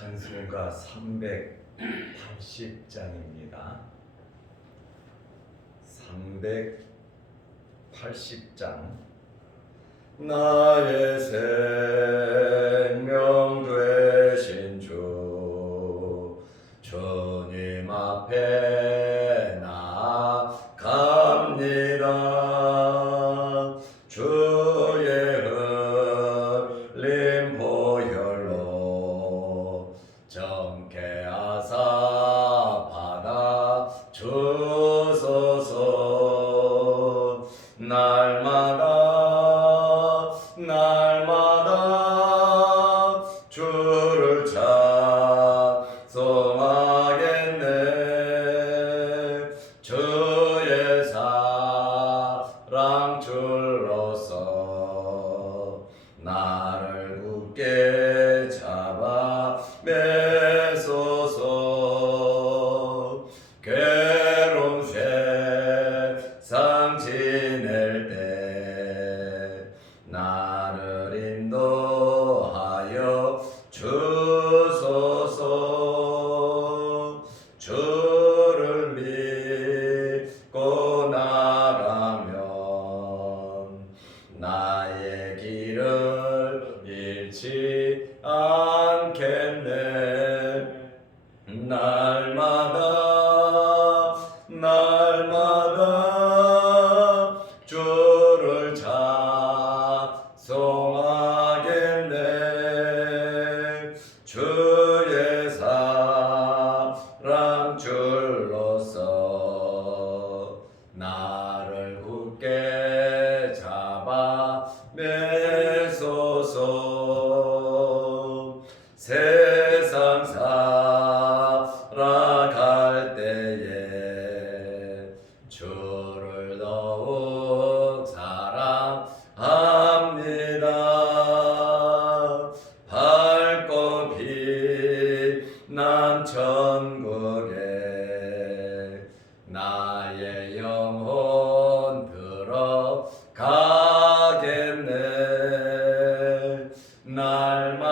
찬송가 380장입니다. 380장. 나의 생명 되신 주, 주님 앞에 나아갑니다. 주의 흘린 보혈로 정케 하사 받아 주소서. 날마다 주를 찬송하겠네. 주의 사랑 줄로서 나를 굳게 잡아 매소서. 괴로운 세상 지낼 때 나를 인도하여 주소서. 주를 믿고 나가면 나의 길을 잃지 않겠네. 날마다 주를 찬송하겠네. 주의 사랑 줄로서 나를 굳게 잡아 매소서. 세상 살아갈 때에 주를 더욱 사랑합니다. 밝고 빛난 천국에 나의 영혼 들어가겠네. 날마다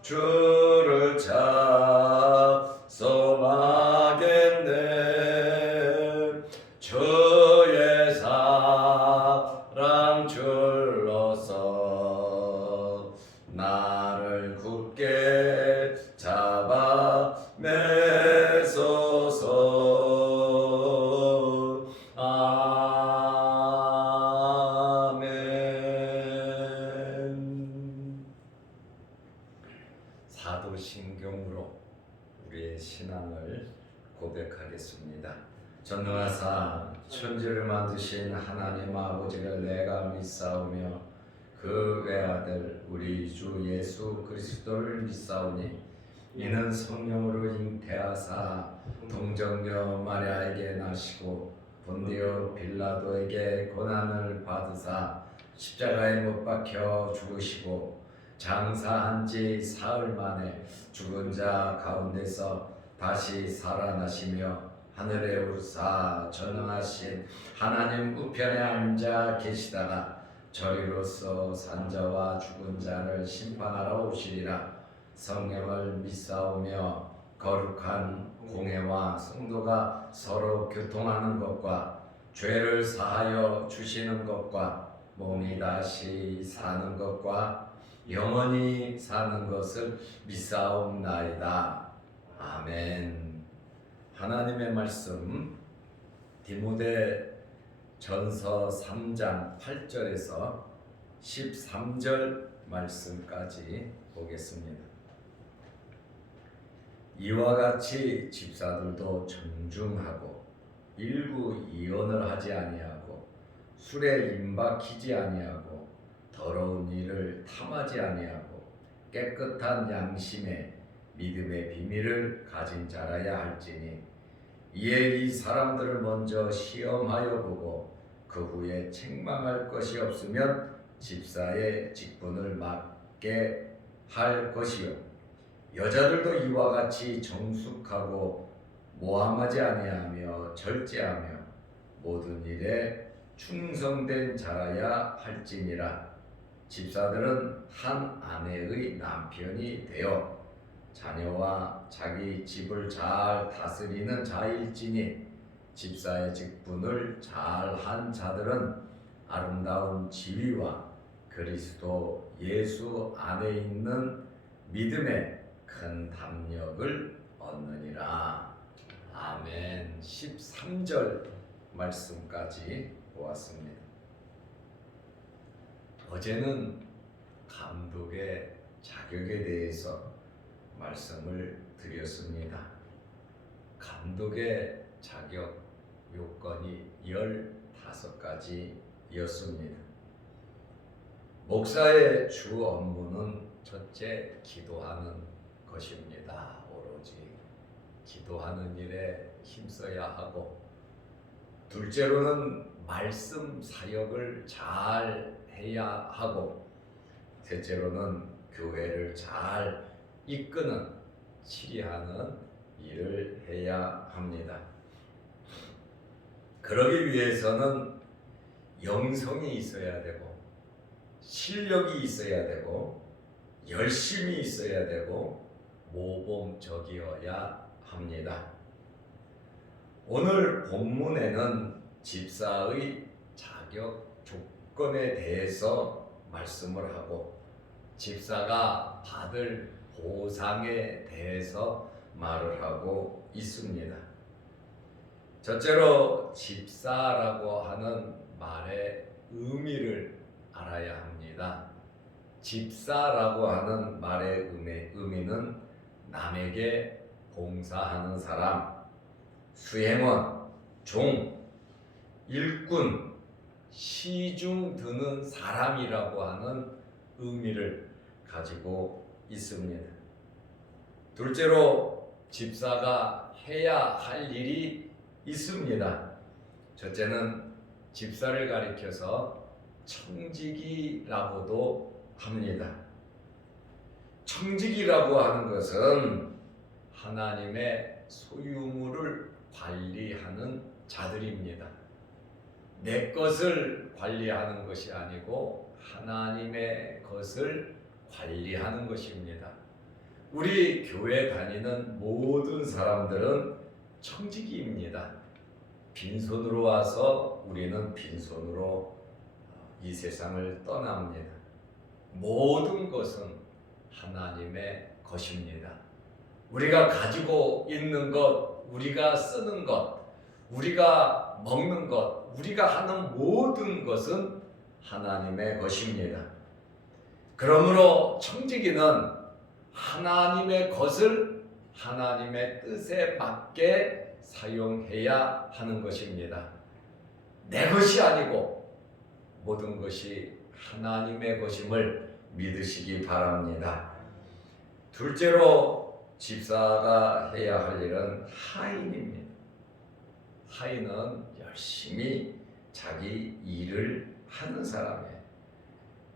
주를 찬송하겠네. 주의 사랑 줄로서 나를 굳게 잡아 매소서. 아멘. 사도신경으로 우리의 신앙을 고백하겠습니다. 전능하사 천지를 만드신 하나님 아버지를 내가 믿사오며 그 외아들 우리 주 예수 그리스도를 믿사오니 이는 성령으로 잉태하사 동정녀 마리아에게 나시고 본디오 빌라도에게 고난을 받으사 십자가에 못 박혀 죽으시고 장사한 지 사흘 만에 죽은 자 가운데서 다시 살아나시며 하늘에 오르사 전능하신 하나님 우편에 앉아 계시다가 저리로서 산자와 죽은 자를 심판하러 오시리라. 성령을 믿사오며 거룩한 공회와 성도가 서로 교통하는 것과 죄를 사하여 주시는 것과 몸이 다시 사는 것과 영원히 사는 것을 믿사옵나이다. 아멘. 하나님의 말씀 디모데 전서 3장 8절에서 13절 말씀까지 보겠습니다. 이와 같이 집사들도 정중하고 일구이언을 하지 아니하고 술에 임박히지 아니하고 더러운 일을 탐하지 아니하고 깨끗한 양심에 믿음의 비밀을 가진 자라야 할지니 이에 이 사람들을 먼저 시험하여 보고 그 후에 책망할 것이 없으면 집사의 직분을 맡게 할 것이요. 여자들도 이와 같이 정숙하고 모함하지 아니하며 절제하며 모든 일에 충성된 자라야 할지니라. 집사들은 한 아내의 남편이 되어 자녀와 자기 집을 잘 다스리는 자일지니 집사의 직분을 잘한 자들은 아름다운 지위와 그리스도 예수 안에 있는 믿음의 큰 담력을 얻느니라. 아멘. 13절 말씀까지 보았습니다. 어제는 감독의 자격에 대해서 말씀을 드렸습니다. 감독의 자격 요건이 15가지였습니다. 목사의 주 업무는 첫째, 기도하는 것입니다. 오로지 기도하는 일에 힘써야 하고, 둘째로는 말씀 사역을 잘 해야 하고, 셋째로는 교회를 잘 이끄는 치리하는 일을 해야 합니다. 그러기 위해서는 영성이 있어야 되고, 실력이 있어야 되고, 열심이 있어야 되고, 모범적이어야 합니다. 오늘 본문에는 집사의 자격 조건에 대해서 말씀을 하고, 집사가 받을 보상에 대해서 말을 하고 있습니다. 첫째로 집사라고 하는 말의 의미를 알아야 합니다. 집사라고 하는 말의 의미는 남에게 봉사하는 사람, 수행원, 종, 일꾼, 시중 드는 사람이라고 하는 의미를 가지고 있습니다. 둘째로 집사가 해야 할 일이 있습니다. 첫째는 집사를 가리켜서 청지기라고도 합니다. 청지기라고 하는 것은 하나님의 소유물을 관리하는 자들입니다. 내 것을 관리하는 것이 아니고 하나님의 것을 관리하는 것입니다. 우리 교회 다니는 모든 사람들은 청지기입니다. 빈손으로 와서 우리는 빈손으로 이 세상을 떠납니다. 모든 것은 하나님의 것입니다. 우리가 가지고 있는 것, 우리가 쓰는 것, 우리가 먹는 것, 우리가 하는 모든 것은 하나님의 것입니다. 그러므로 청지기는 하나님의 것을 하나님의 뜻에 맞게 사용해야 하는 것입니다. 내 것이 아니고 모든 것이 하나님의 것임을 믿으시기 바랍니다. 둘째로 집사가 해야 할 일은 하인입니다. 하인은 열심히 자기 일을 하는 사람이에요.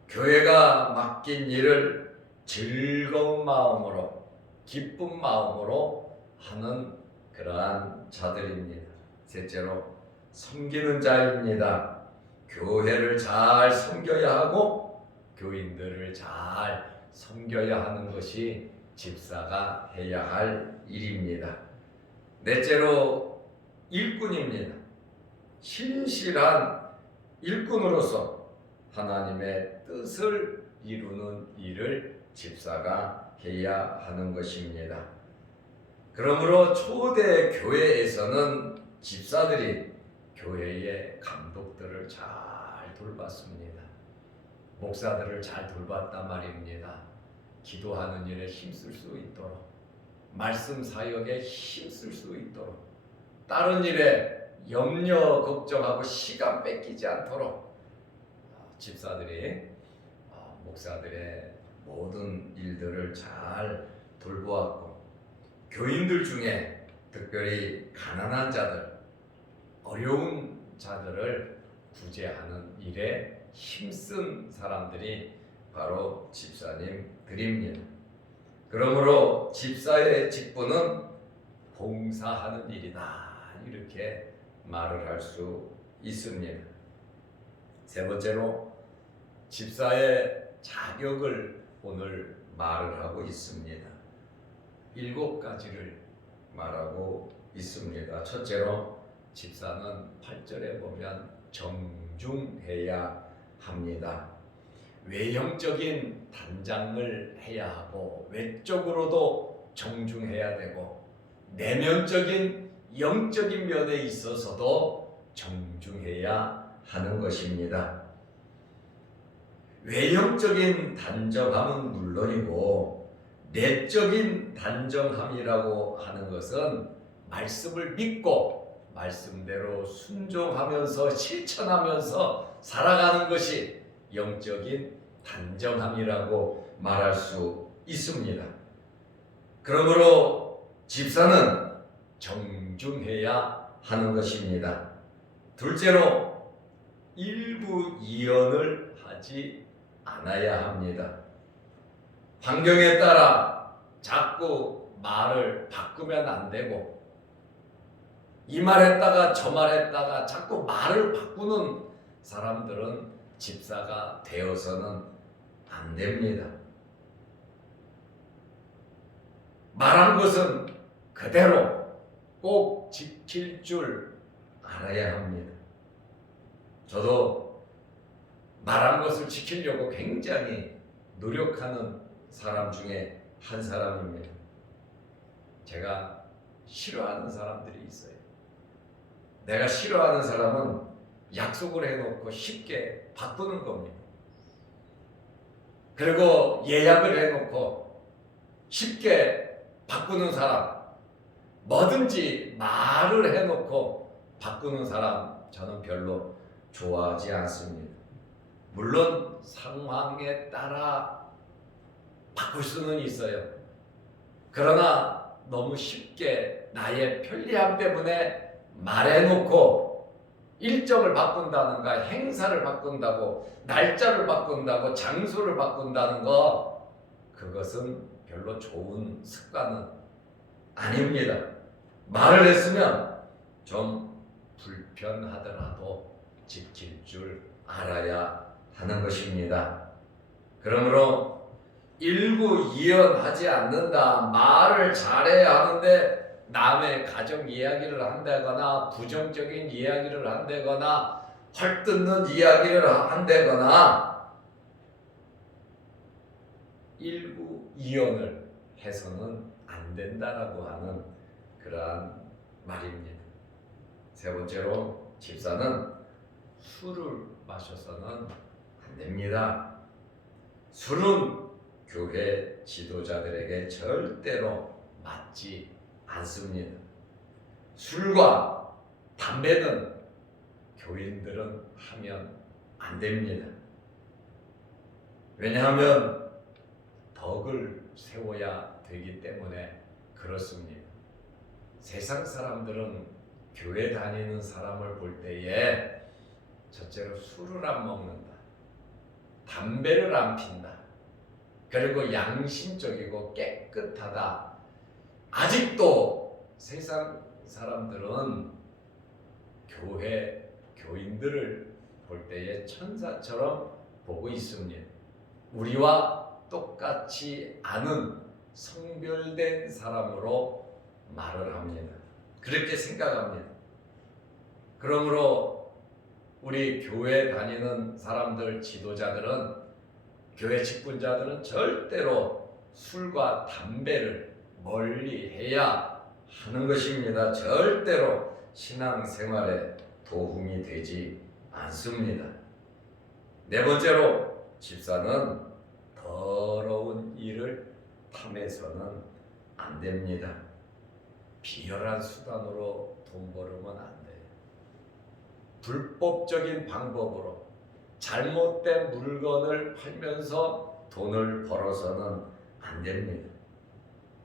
교회가 맡긴 일을 즐거운 마음으로, 기쁜 마음으로 하는 그러한 자들입니다. 셋째로 섬기는 자입니다. 교회를 잘 섬겨야 하고 교인들을 잘 섬겨야 하는 것이 집사가 해야 할 일입니다. 넷째로 일꾼입니다. 신실한 일꾼으로서 하나님의 뜻을 이루는 일을 집사가 해야 하는 것입니다. 그러므로 초대 교회에서는 집사들이 교회의 감독들을 잘 돌봤습니다. 목사들을 잘 돌봤단 말입니다. 기도하는 일에 힘쓸 수 있도록, 말씀 사역에 힘쓸 수 있도록, 다른 일에 염려 걱정하고 시간 뺏기지 않도록 집사들이 목사들의 모든 일들을 잘 돌보았고, 교인들 중에 특별히 가난한 자들, 어려운 자들을 구제하는 일에 힘쓴 사람들이 바로 집사님들입니다. 그러므로 집사의 직분은 봉사하는 일이다, 이렇게 말을 할 수 있습니다. 세 번째로 집사의 자격을 오늘 말을 하고 있습니다. 7가지를 말하고 있습니다. 첫째로 집사는 8절에 보면 정중해야 합니다. 외형적인 단장을 해야 하고 외적으로도 정중해야 되고 내면적인 영적인 면에 있어서도 정중해야 하는 것입니다. 외형적인 단정함은 물론이고 내적인 단정함이라고 하는 것은 말씀을 믿고 말씀대로 순종하면서 실천하면서 살아가는 것이 영적인 단정함이라고 말할 수 있습니다. 그러므로 집사는 정중해야 하는 것입니다. 둘째로 일부 이언을 하지 않아야 합니다. 환경에 따라 자꾸 말을 바꾸면 안 되고 이 말했다가 저 말했다가 자꾸 말을 바꾸는 사람들은 집사가 되어서는 안 됩니다. 말한 것은 그대로 꼭 지킬 줄 알아야 합니다. 저도 말한 것을 지키려고 굉장히 노력하는 사람 중에 한 사람입니다. 제가 싫어하는 사람들이 있어요. 내가 싫어하는 사람은 약속을 해놓고 쉽게 바꾸는 겁니다. 그리고 예약을 해놓고 쉽게 바꾸는 사람, 뭐든지 말을 해놓고 바꾸는 사람 저는 별로 좋아하지 않습니다. 물론 상황에 따라 바꿀 수는 있어요. 그러나 너무 쉽게 나의 편리함 때문에 말해놓고 일정을 바꾼다든가 행사를 바꾼다고 날짜를 바꾼다고 장소를 바꾼다는 거 그것은 별로 좋은 습관은 아닙니다. 말을 했으면 좀 불편하더라도 지킬 줄 알아야 하는 것입니다. 그러므로 일부 이언하지 않는다. 말을 잘해야 하는데 남의 가정 이야기를 한다거나 부정적인 이야기를 한다거나 헐뜯는 이야기를 한다거나 일부 이언을 해서는 안 된다라고 하는 그러한 말입니다. 세 번째로 집사는 술을 마셔서는 안 됩니다. 술은 교회 지도자들에게 절대로 맞지 않습니다. 술과 담배는 교인들은 하면 안 됩니다. 왜냐하면 덕을 세워야 되기 때문에 그렇습니다. 세상 사람들은 교회 다니는 사람을 볼 때에 첫째로 술을 안 먹는다. 담배를 안 핀다. 그리고 양심적이고 깨끗하다. 아직도 세상 사람들은 교회 교인들을 볼 때에 천사처럼 보고 있습니다. 우리와 똑같이 않은 성별된 사람으로 말을 합니다. 그렇게 생각합니다. 그러므로 우리 교회 다니는 사람들, 지도자들은, 교회 직분자들은 절대로 술과 담배를 멀리 해야 하는 것입니다. 절대로 신앙생활에 도움이 되지 않습니다. 네 번째로 집사는 더러운 일을 탐해서는 안 됩니다. 비열한 수단으로 돈 벌으면 안 돼요. 불법적인 방법으로 잘못된 물건을 팔면서 돈을 벌어서는 안 됩니다.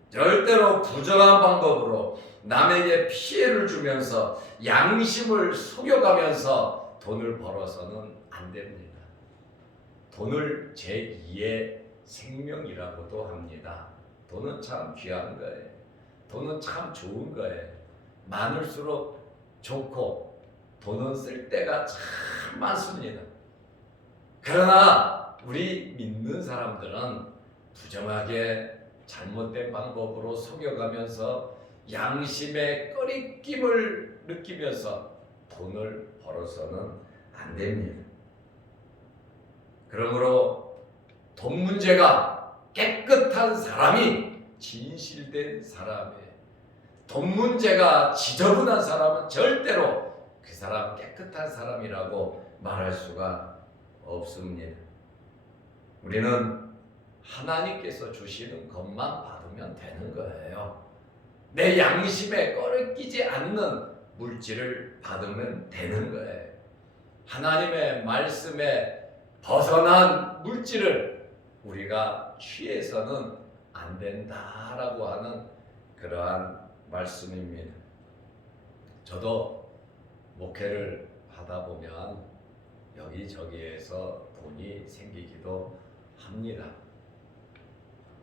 절대로 부정한 방법으로 남에게 피해를 주면서 양심을 속여가면서 돈을 벌어서는 안 됩니다. 돈을 제2의 생명이라고도 합니다. 돈은 참 귀한 거예요. 돈은 참 좋은 거예요. 많을수록 좋고 돈은 쓸 때가 참 많습니다. 그러나 우리 믿는 사람들은 부정하게 잘못된 방법으로 속여가면서 양심의 꺼리낌을 느끼면서 돈을 벌어서는 안 됩니다. 그러므로 돈 문제가 깨끗한 사람이 진실된 사람이에요. 돈 문제가 지저분한 사람은 절대로 그 사람 깨끗한 사람이라고 말할 수가 없습니다. 우리는 하나님께서 주시는 것만 받으면 되는 거예요. 내 양심에 꺼리끼지 않는 물질을 받으면 되는 거예요. 하나님의 말씀에 벗어난 물질을 우리가 취해서는 안 된다라고 하는 그러한 말씀입니다. 저도 목회를 하다 보면 여기저기에서 돈이 생기기도 합니다.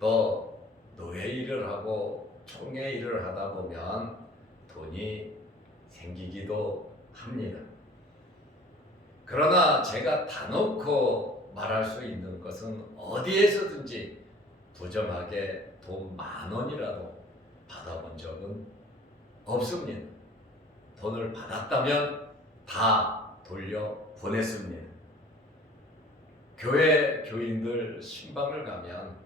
또 노예 일을 하고 총회 일을 하다 보면 돈이 생기기도 합니다. 그러나 제가 다놓고 말할 수 있는 것은 어디에서든지 부정하게 돈 10,000원이라도 받아본 적은 없습니다. 돈을 받았다면 다 돌려보냈습니다. 교회 교인들 신방을 가면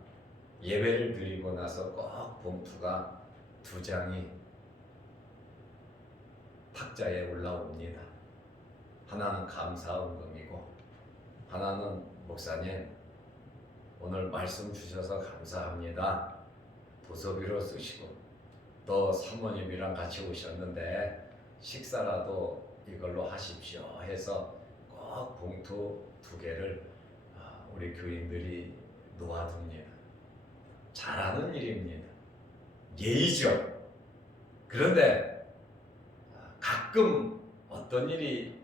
예배를 드리고 나서 꼭 봉투가 2장이 탁자에 올라옵니다. 하나는 감사헌금이고 하나는 목사님 오늘 말씀 주셔서 감사합니다. 도서비로 쓰시고 또 사모님이랑 같이 오셨는데 식사라도 이걸로 하십시오 해서 꼭 봉투 2개를 우리 교인들이 놓아둡니다. 잘하는 일입니다. 예의죠. 그런데 가끔 어떤 일이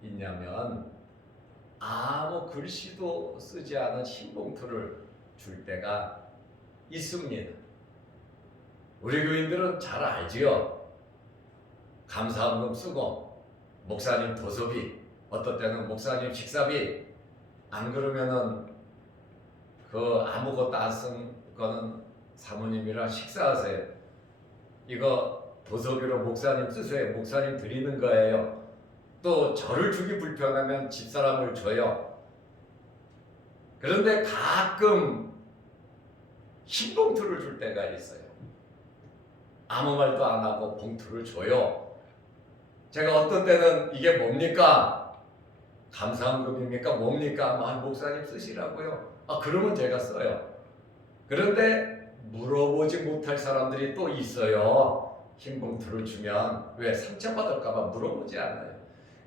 있냐면 아무 글씨도 쓰지 않은 흰 봉투를 줄 때가 있습니다. 우리 교인들은 잘 알지요. 감사헌금 쓰고 목사님 도서비, 어떤 때는 목사님 식사비, 안 그러면은 그 아무것도 안 쓴 거는 사모님이랑 식사하세요. 이거 도서비로 목사님 쓰세요. 목사님 드리는 거예요. 또 저를 주기 불편하면 집사람을 줘요. 그런데 가끔 흰 봉투를 줄 때가 있어요. 아무 말도 안 하고 봉투를 줘요. 제가 어떤 때는 이게 뭡니까? 감사헌금입니까? 뭡니까? 목사님 쓰시라고요. 그러면 제가 써요. 그런데 물어보지 못할 사람들이 또 있어요. 흰 봉투를 주면 왜 상처받을까봐 물어보지 않아요.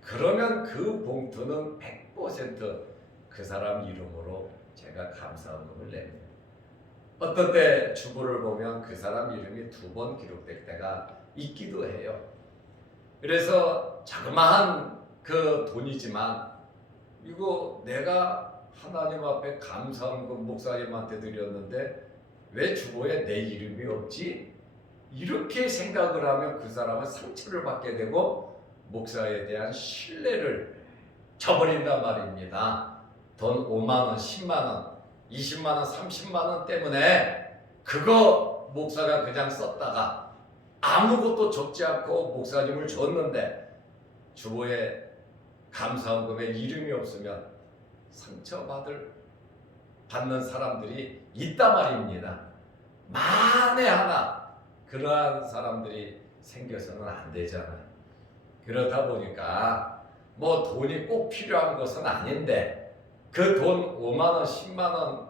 그러면 그 봉투는 100% 그 사람 이름으로 제가 감사헌금을 냅니다. 어떤 때 주보를 보면 그 사람 이름이 2번 기록될 때가 있기도 해요. 그래서 자그마한 그 돈이지만 이거 내가 하나님 앞에 감사헌금 목사님한테 드렸는데 왜 주보에 내 이름이 없지? 이렇게 생각을 하면 그 사람은 상처를 받게 되고 목사에 대한 신뢰를 저버린단 말입니다. 돈 5만원, 10만원, 20만원, 30만원 때문에 그거 목사가 그냥 썼다가 아무것도 적지 않고 목사님을 줬는데 주보에 감사헌금에 이름이 없으면 받는 사람들이 있단 말입니다. 만에 하나 그러한 사람들이 생겨서는 안 되잖아요. 그러다 보니까 뭐 돈이 꼭 필요한 것은 아닌데 그 돈 5만원, 10만원,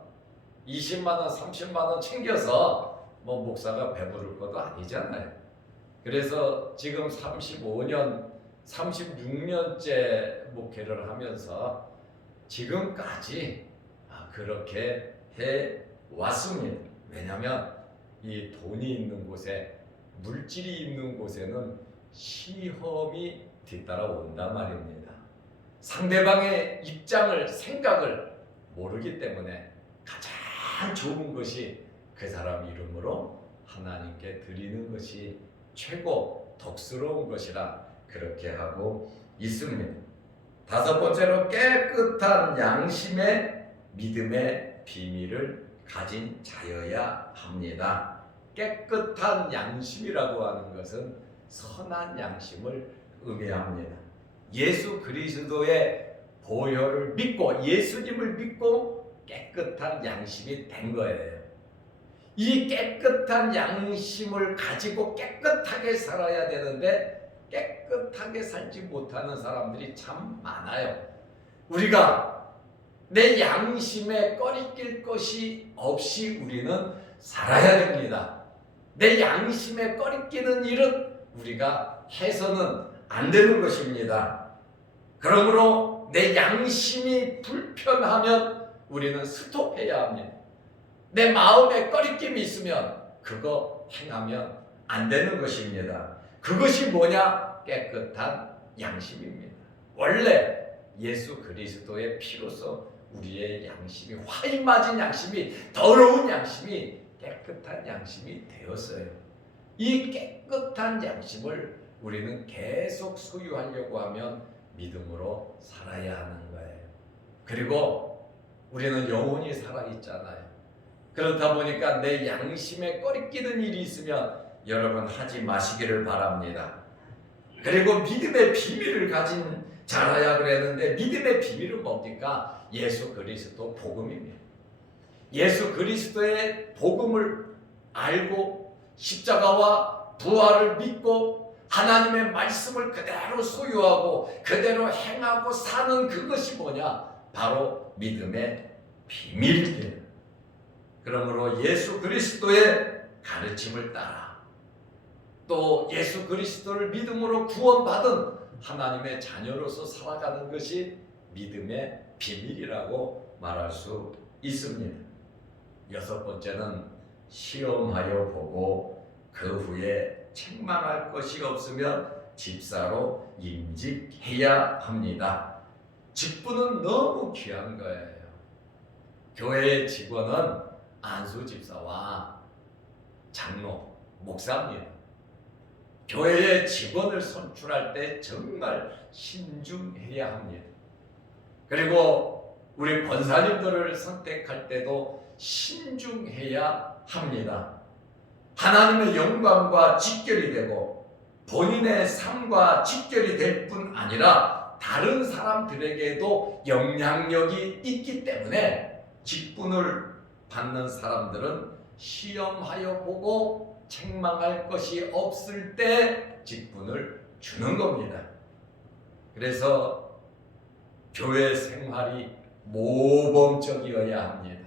20만원, 30만원 챙겨서 뭐 목사가 배부를 것도 아니잖아요. 그래서 지금 35년, 36년째 목회를 하면서 지금까지 그렇게 해 왔습니다. 왜냐하면 이 돈이 있는 곳에, 물질이 있는 곳에는 시험이 뒤따라온단 말입니다. 상대방의 입장을, 생각을 모르기 때문에 가장 좋은 것이 그 사람 이름으로 하나님께 드리는 것이 최고 덕스러운 것이라 그렇게 하고 있습니다. 5번째로 깨끗한 양심의 믿음의 비밀을 가진 자여야 합니다. 깨끗한 양심이라고 하는 것은 선한 양심을 의미합니다. 예수 그리스도의 보혈을 믿고 예수님을 믿고 깨끗한 양심이 된 거예요. 이 깨끗한 양심을 가지고 깨끗하게 살아야 되는데 깨끗하게 살지 못하는 사람들이 참 많아요. 우리가 내 양심에 꺼리낄 것이 없이 우리는 살아야 됩니다. 내 양심에 꺼리끼는 일은 우리가 해서는 안 되는 것입니다. 그러므로 내 양심이 불편하면 우리는 스톱해야 합니다. 내 마음에 꺼리낌이 있으면 그거 행하면 안 되는 것입니다. 그것이 뭐냐? 깨끗한 양심입니다. 원래 예수 그리스도의 피로서 우리의 양심이 화인 맞은 양심이 더러운 양심이 깨끗한 양심이 되었어요. 이 깨끗한 양심을 우리는 계속 소유하려고 하면 믿음으로 살아야 하는 거예요. 그리고 우리는 영혼이 살아있잖아요. 그렇다 보니까 내 양심에 꺼리끼는 일이 있으면 여러분 하지 마시기를 바랍니다. 그리고 믿음의 비밀을 가진 자라야 그랬는데 믿음의 비밀은 뭡니까? 예수 그리스도 복음입니다. 예수 그리스도의 복음을 알고 십자가와 부활을 믿고 하나님의 말씀을 그대로 소유하고 그대로 행하고 사는 그것이 뭐냐? 바로 믿음의 비밀입니다. 그러므로 예수 그리스도의 가르침을 따라 또 예수 그리스도를 믿음으로 구원받은 하나님의 자녀로서 살아가는 것이 믿음의 비밀이라고 말할 수 있습니다. 여섯 번째는 시험하여 보고 그 후에 책망할 것이 없으면 집사로 임직해야 합니다. 직분은 너무 귀한 거예요. 교회의 직원은 안수 집사와 장로, 목사입니다. 교회의 직원을 선출할 때 정말 신중해야 합니다. 그리고 우리 권사님들을 선택할 때도 신중해야 합니다. 하나님의 영광과 직결이 되고 본인의 삶과 직결이 될 뿐 아니라 다른 사람들에게도 영향력이 있기 때문에 직분을 받는 사람들은 시험하여 보고 책망할 것이 없을 때 직분을 주는 겁니다. 그래서 교회 생활이 모범적이어야 합니다.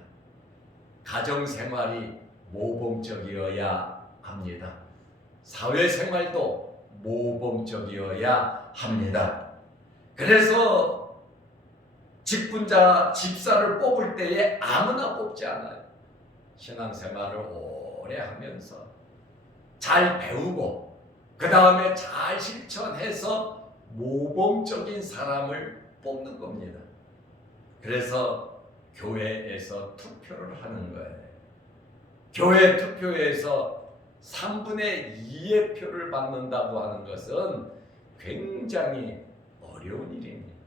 가정 생활이 모범적이어야 합니다. 사회 생활도 모범적이어야 합니다. 그래서 직분자, 집사를 뽑을 때에 아무나 뽑지 않아요. 신앙생활을 오래 하면서 잘 배우고 그 다음에 잘 실천해서 모범적인 사람을 뽑는 겁니다. 그래서 교회에서 투표를 하는 거예요. 교회 투표에서 3분의 2의 표를 받는다고 하는 것은 굉장히 어려운 일입니다.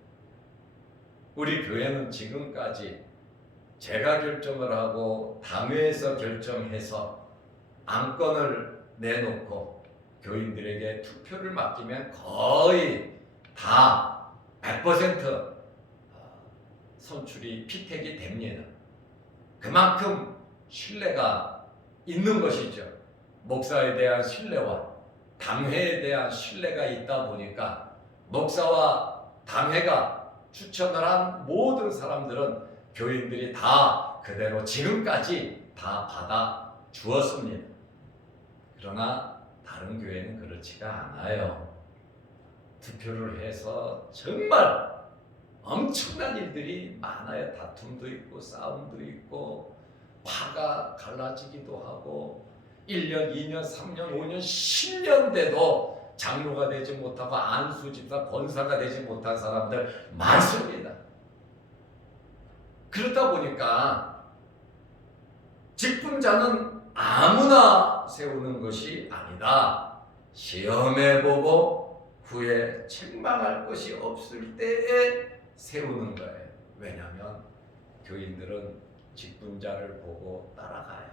우리 교회는 지금까지 제가 결정을 하고 당회에서 결정해서 안건을 내놓고 교인들에게 투표를 맡기면 거의 다 100% 선출이 피택이 됩니다. 그만큼 신뢰가 있는 것이죠. 목사에 대한 신뢰와 당회에 대한 신뢰가 있다 보니까 목사와 당회가 추천을 한 모든 사람들은 교인들이 다 그대로 지금까지 다 받아 주었습니다. 그러나 다른 교회는 그렇지가 않아요. 투표를 해서 정말 엄청난 일들이 많아요. 다툼도 있고 싸움도 있고 파가 갈라지기도 하고 1년, 2년, 3년, 5년, 10년 돼도 장로가 되지 못하고 안수집사, 권사가 되지 못한 사람들 많습니다. 그러다 보니까 직분자는 아무나 세우는 것이 아니다. 시험해보고 후에 책망할 것이 없을 때에 세우는 거예요. 왜냐하면 교인들은 직분자를 보고 따라가요.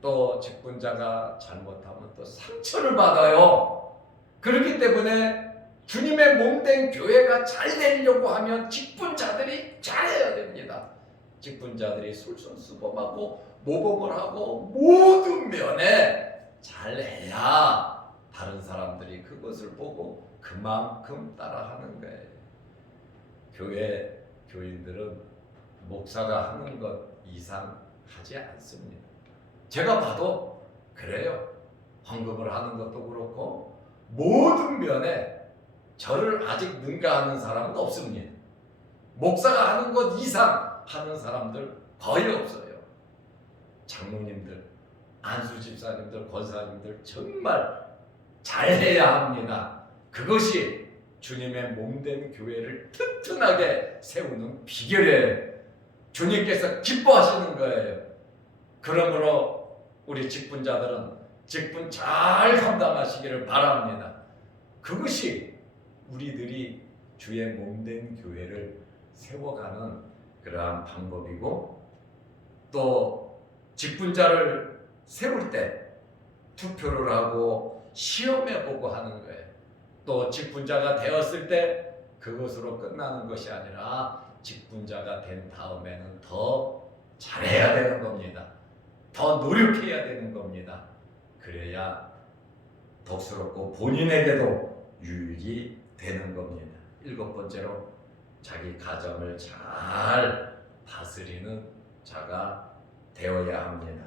또 직분자가 잘못하면 또 상처를 받아요. 그렇기 때문에 주님의 몸된 교회가 잘 되려고 하면 직분자들이 잘해야 됩니다. 직분자들이 솔선수범하고 모범을 하고 모든 면에 잘해야 다른 사람들이 그것을 보고 그만큼 따라하는 거예요. 교회 교인들은 목사가 하는 것 이상 하지 않습니다. 제가 봐도 그래요. 헌금을 하는 것도 그렇고 모든 면에 저를 아직 능가하는 사람은 없습니다. 목사가 하는 것 이상 하는 사람들 거의 없어요. 장로님들, 안수 집사님들, 권사님들 정말 잘해야 합니다. 그것이 주님의 몸된 교회를 튼튼하게 세우는 비결이에요. 주님께서 기뻐하시는 거예요. 그러므로 우리 직분자들은 직분 잘 감당하시기를 바랍니다. 그것이 우리들이 주의 몸된 교회를 세워가는 그러한 방법이고, 또 직분자를 세울 때 투표를 하고 시험해보고 하는 거예요. 또 직분자가 되었을 때 그것으로 끝나는 것이 아니라 직분자가 된 다음에는 더 잘해야 되는 겁니다. 더 노력해야 되는 겁니다. 그래야 덕스럽고 본인에게도 유익이 되는 겁니다. 7번째로 자기 가정을 잘 다스리는 자가 되어야 합니다.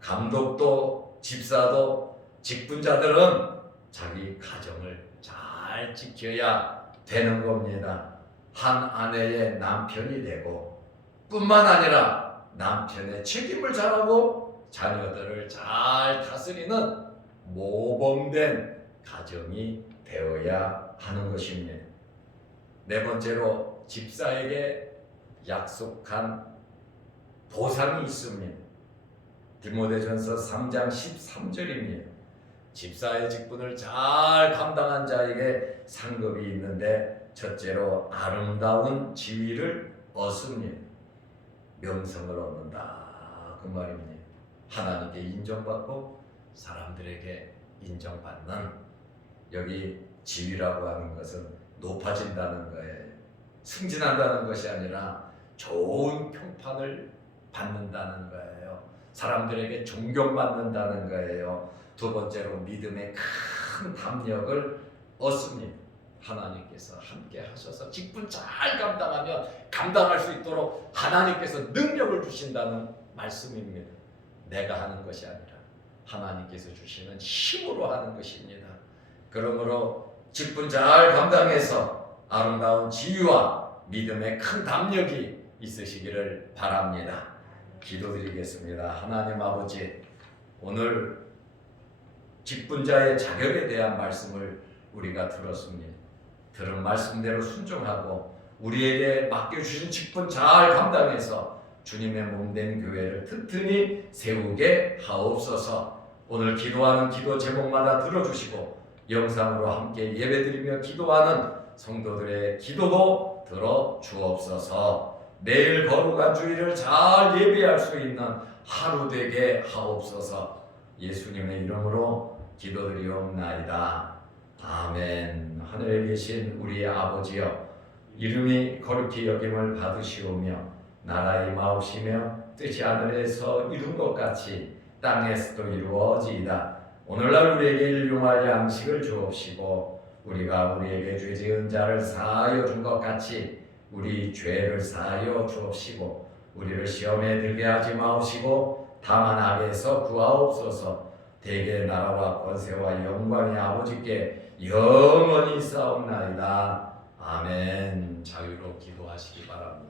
감독도 집사도 직분자들은 자기 가정을 잘 지켜야 되는 겁니다. 한 아내의 남편이 되고 뿐만 아니라 남편의 책임을 잘하고 자녀들을 잘 다스리는 모범된 가정이 되어야 하는 것입니다. 4번째로 집사에게 약속한 보상이 있습니다. 디모데전서 3장 13절입니다. 집사의 직분을 잘 감당한 자에게 상급이 있는데 첫째로 아름다운 지위를 얻습니다. 명성을 얻는다 그 말입니다. 하나님께 인정받고 사람들에게 인정받는, 여기 지위라고 하는 것은 높아진다는 거예요. 승진한다는 것이 아니라 좋은 평판을 받는다는 거예요. 사람들에게 존경받는다는 거예요. 2번째로 믿음의 큰 담력을 얻습니다. 하나님께서 함께 하셔서 직분 잘 감당하면 감당할 수 있도록 하나님께서 능력을 주신다는 말씀입니다. 내가 하는 것이 아니라 하나님께서 주시는 힘으로 하는 것입니다. 그러므로 직분 잘 감당해서 아름다운 지위와 믿음의 큰 담력이 있으시기를 바랍니다. 기도드리겠습니다. 하나님 아버지, 오늘 직분자의 자격에 대한 말씀을 우리가 들었습니다. 들은 말씀대로 순종하고 우리에게 맡겨주신 직분 잘 감당해서 주님의 몸된 교회를 튼튼히 세우게 하옵소서. 오늘 기도하는 기도 제목마다 들어주시고 영상으로 함께 예배드리며 기도하는 성도들의 기도도 들어주옵소서. 매일 거룩한 주일을 잘 예배할 수 있는 하루 되게 하옵소서. 예수님의 이름으로 기도드리옵나이다. 아멘. 하늘에 계신 우리 아버지여, 이름이 거룩히 여김을 받으시오며 나라의 마옵시며 뜻이 하늘에서 이룬 것 같이 땅에서도 이루어지이다. 오늘날 우리에게 일용할 양식을 주옵시고 우리가 우리에게 죄 지은 자를 사하여 준 것 같이 우리 죄를 사하여 주옵시고 우리를 시험에 들게 하지 마옵시고 다만 악에서 구하옵소서. 대개 나라와 권세와 영광이 아버지께 영원히 있사옵나이다. 아멘. 자유로 기도하시기 바랍니다.